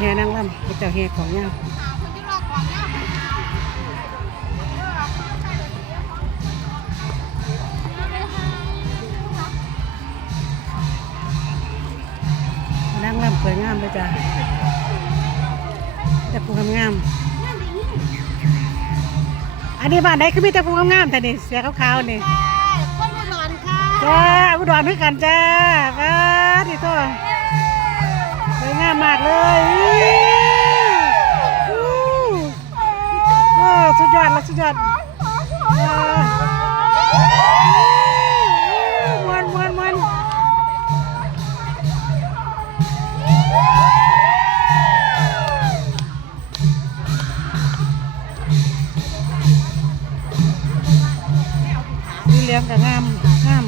แห่นางรำเขาเจ้าแห่ของยาวนางรำสวยงามเลยจ้ะแต่ผู้งามๆอันนี้บ้านไหนคือมีแต่ผู้งามๆแต่นี่เสียขาวๆนี่คนอุดรค่ะจ้าอุดรด้วยกันจ้าป้าที่ตัวสวยงามมากเลย ดละสุดยอดอ่ามวนมวนมวนสีเหลืองกับงามงาม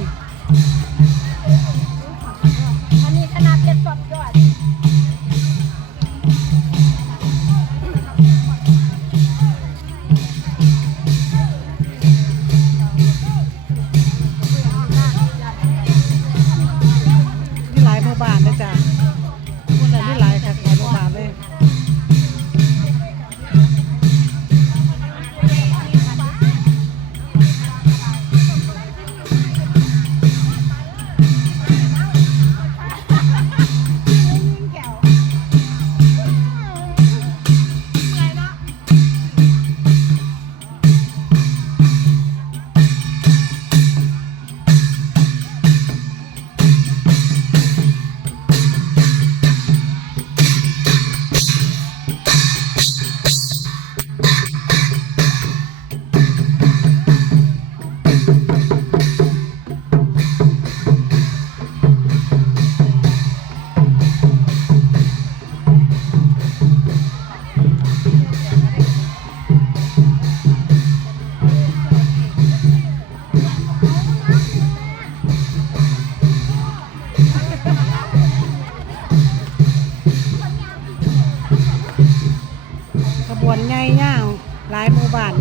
ายหมู่บ้าน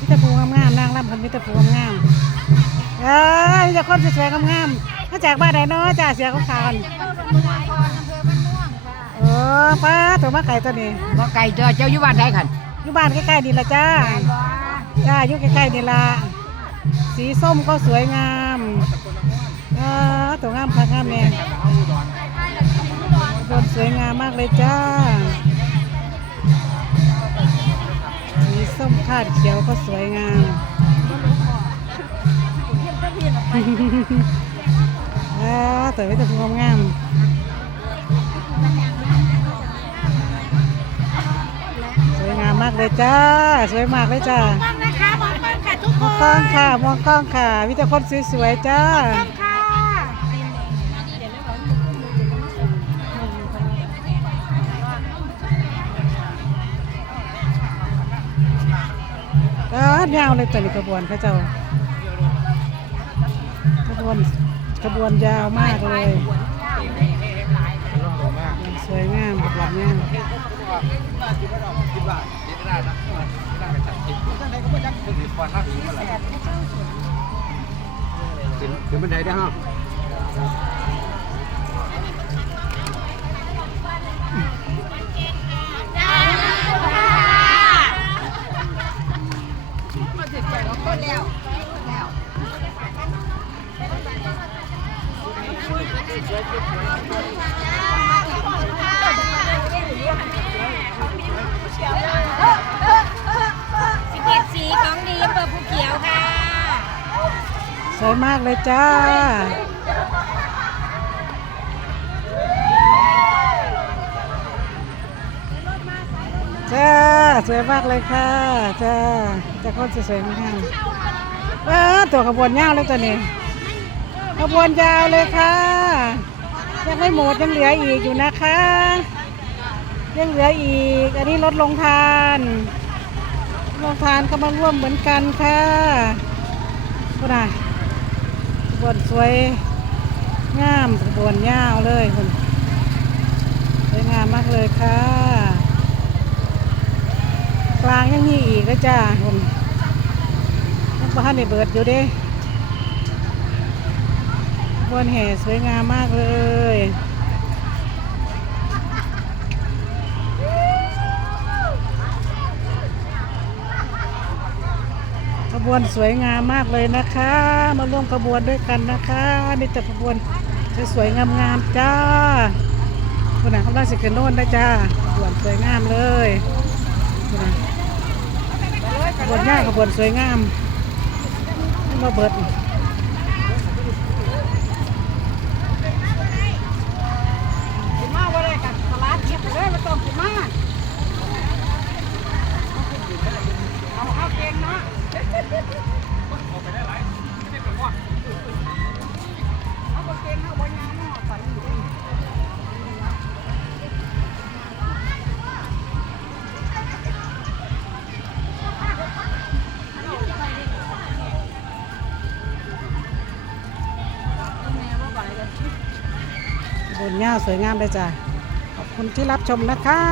มิตรภูงามๆนางรำพันมิตรภูงามๆเอ้ยจะคนสวยๆงามๆมาจากบ้านไหนเนาะจ่าเสียของขาวนี่เมืองพรอำเภอบ้านม่วงค่ะเออป้าตัวมาไก่ตัวนี้บ่ไก่เจ้าเจ้าอยู่บ้านใดคันอยู่บ้านใกล้ๆนี่ละจ้าจ้าอยู่ใกล้ๆนี่ละสีส้มก็สวยงามเออตัวงามค่ะงามเนี่ยคนสวยงามมากเลยจ้าาดเขียวก็สวยงามอ่าแต่ไม่แต่พวงงามสวยงามมากเลยจ้า สวยมากเลยจ้าต้องนะคะมองกล้องค่ะทุกมคองนกล้องค่ะมองกล้องค่ะมีแต่คนสวยๆจ้าต้องค่ะ ก็ยาวเลยตัวนี้ขบวนพระเจ้าขบวนขบวนยาวมากเลยสวยงามขบวนงามถึงบันไดได้ฮะ สิบเอ็ดสีของดีอำเภอภูเขียวค่ะ สวยมากเลยจ้า จ้า สวยมากเลยค่ะ จ้าจะคนสวยๆงามๆว้าตัวขบวนยาวเลยตัวนี้ ขบวนยาวเลยค่ะยังไม่หมดยังเหลืออีกอยู่นะคะยังเหลืออีก อันนี้รถลงทานลงทานก็มาร่วมเหมือนกันค่ะก็ได้ขบวนสวยงามขบวนยาวเลยคุณสวยงามมากเลยค่ะ กลางยังมีอีกก็จ้าคุณยังบ้านในเบิดอยู่เด้ข บวนแห่สวยงามมากเลย ขบวนสวยงามมากเลยนะคะ มาร่วมขบวนด้วยกันนะคะมีแต่ขบวนจะสวยงามๆจ้าคุณนะขางล่างสิเกินโน่นนะจ้าขบวนสวยงามเลยขบวนหน้าขบวนสวยงามมาเบิด บนหญ้าสวยงามเลยจ้ะ ขอบคุณที่รับชมนะคะ